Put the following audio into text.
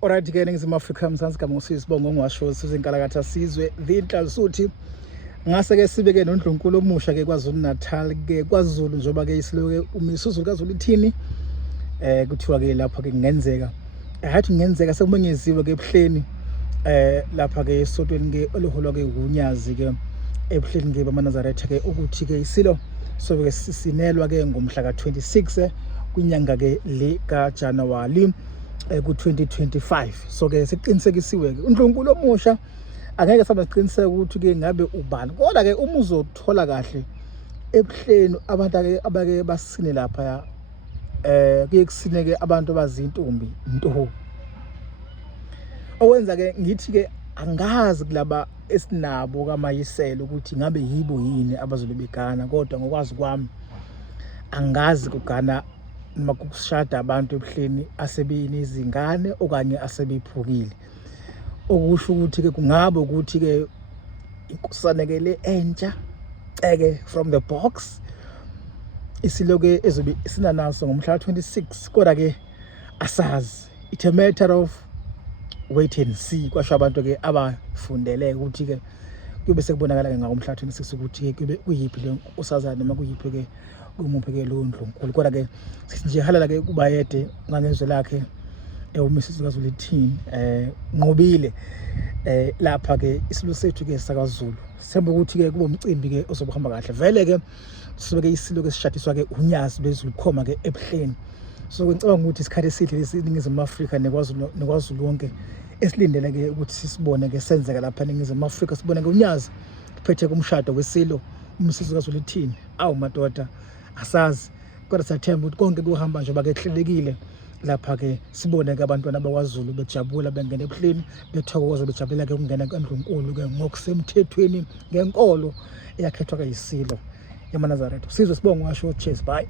Alright ke ningizima Africa mzansi gama usizibongo ngwasho sizinkalakatha sizwe Vinhla Suthi ngase ke sibe ke noNdlunkulu omusha ke kwaZulu Natal ke kwaZulu njoba ke isiloke uMisuzu kaZulu ithini kuthiwa ke lapha ke kungenzeka hathi kungenzeka sekumenyeziwe ke ebuhleni lapha ke esotweni ke oluholwa ke uNyazi ke ebuhleni ke bamaNazaretha ke ukuthi ke isilo sobe ke sisinelwa ke ngomhla ka26 kwinyanga ke le kaJanuwari ku2025 so ke siqinisekisiwe ke uNdlunkulu omusha angeke sabasiqiniseka ukuthi ke ngabe ubani kodwa ke uma uzothola kahle ebuhleni abantu ake abake basine lapha kuye kusine ke abantu abazintombi nto owenza ke ngithi ke angazi kulaba esinabo kaMayisela ukuthi ngabe yibo yini abazobe begana kodwa ngokwazi kwami angazi kugana makushada abantu ebuhleni asebeyinezingane okanye asebephukile okusho ukuthi ke kungabe ukuthi ke inkusane ke le entsha eke from the box isiloke ezobe sinanaso ngomhla 26 kodwa ke asazi it's a matter of wait and see kwasho abantu ke abafundele ukuthi ke kube sekubonakala ke ngomhla 26 ukuthi ke kuyiphi le usazana noma kuyiphi ke kumuphi ke lo Ndlunkulu kodwa ke nje halala ke kubayede ngangezwe lakhe uMisuzu kaZulu ithini nqobile lapha ke isilo sethu ke sakaZulu sembe ukuthi ke kuba umcimbi ke ozobuhamba kahle vele ke sibe ke isilo ke sishadiswa ke uNyazi bezulu khoma ke ebuhleni so ngicabanga ukuthi isikhathi esihle lesiningizwe Afrika nekwaZulu lonke esilindele ke ukuthi sisibone ke senzeka lapha ningizwe Afrika sibone ke uNyazi kuphethe kumshado wesilo uMisuzu kaZulu ithini awu madoda asazi kodwa siyathemba ukuthi konke kuhamba nje bakehlelekile lapha ke sibone ke abantwana bakwaZulu bejabula bengena ebuhleni bethokoza bejabulela ke ukungena kaNdlunkulu ke ngokusemthethweni ngenkolo eyakhethwa kayisilo yamaNazaretha sizwe sibonga washo cheers bye.